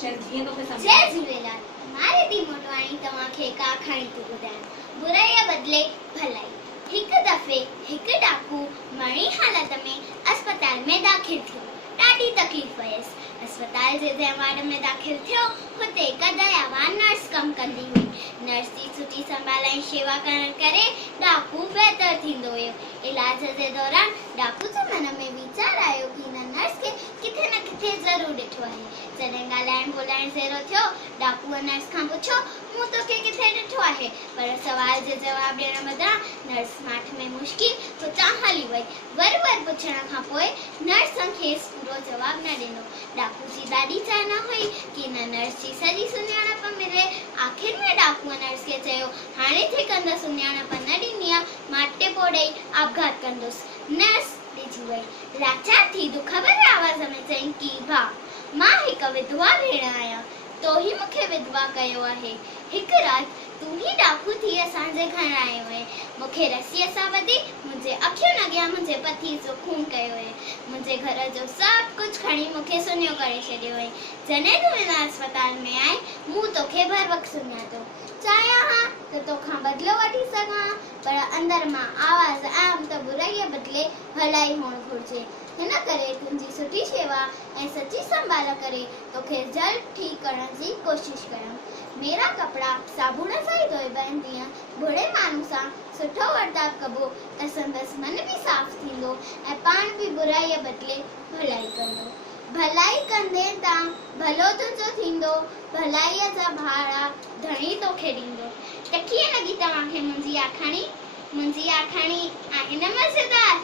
जय झूलेलाल। मां रिद्धि मोटवाणी तव्हांखे का कहाणी थी ॿुधायां। बुराई बदिले भलाई। हिक दफ़े हिक डाकू मरी हालत में अस्पताल में दाख़िल थियो। ॾाढी तकलीफ़ हुयसि। अस्पताल जे जंहिं वार्ड में दाख़िल थियो हुते हिक दयावान नर्स कमु कंदी हुई। नर्स जी सुठी संभाल ऐं शेवा करण करे डाकू बहितर थींदो हुयो। इलाज जे दौरान डाकू जे मन में वीचार आयो कि हिन नर्स खे किथे न किथे ज़रूरु ॾिठो आहे। जॾहिं ॻाल्हाइण ॿोलाइण ज़ेरो थियो, डाकूअ नर्स खां पुछियो, मूं तोखे किथे ॾिठो आहे? पर सवाल जो जवाब ॾियण बदिरां नर्स माठ में मुश्किल सोचां हली वई। वर पुछण खां पोइ नर्स खेसि पूरो जवाब न ॾिनो। डाकू जी ॾाढी चाहना हुई कि हिन नर्स जी सॼी सुञाणप मिले। आख़िर में डाकूअ नर्स खे चयो, हाणे थी कंदसि सुञाणप न ॾिनी आहे, मां टिपो ॾेई आपघात कंदुसि। नर्स ॾिजी वई। लाचार थी दुख भरे आवाज़ में चई कि भाउ, मां हिकु विधवा भेण आहियां, तो ही मूंखे विधवा कयो आहे। हिकु राति तूं ही डाकू थी असांजे घर आयो आहे। मूंखे रसीअ सां ॿधी मुंहिंजे अखियुनि अॻियां मुंहिंजे पति जो खून कयो आहे। मुंहिंजे घर जो सभु कुझु खणी मूंखे सुन्यो करे छॾियो आहे। जॾहिं तूं हिन अस्पताल में आहीं, मूं तोखे भर वक़्तु सुञातो। चाहियां हा त तोखां बदिलो वठी सघां, पर अंदरि मां आवाज़ आयमि त बुराईअ बदिले भलाई हुअणु घुरिजे। हिन करे तुंहिंजी सुठी शेवा ऐं सची संभाल करे तोखे जल्द ठीक करण जी कोशिश कयां। मेरा कपड़ा साबुण सां ई धोइबा आहिनि। तीअं बुढ़े माण्हू सां सुठो वर्ताव कबो त संदसि मन बि साफ़ थींदो ऐं पाण बि बुराईअ बदिले भलाई कंदो। भलाई कंदे तां भलो तुंहिंजो थींदो। भलाईअ जा भाड़ा धणी तोखे ॾींदो। त कीअं लॻी तव्हांखे मुंहिंजी आखाणी? मुंहिंजी आखाणी आहे न मज़ेदार?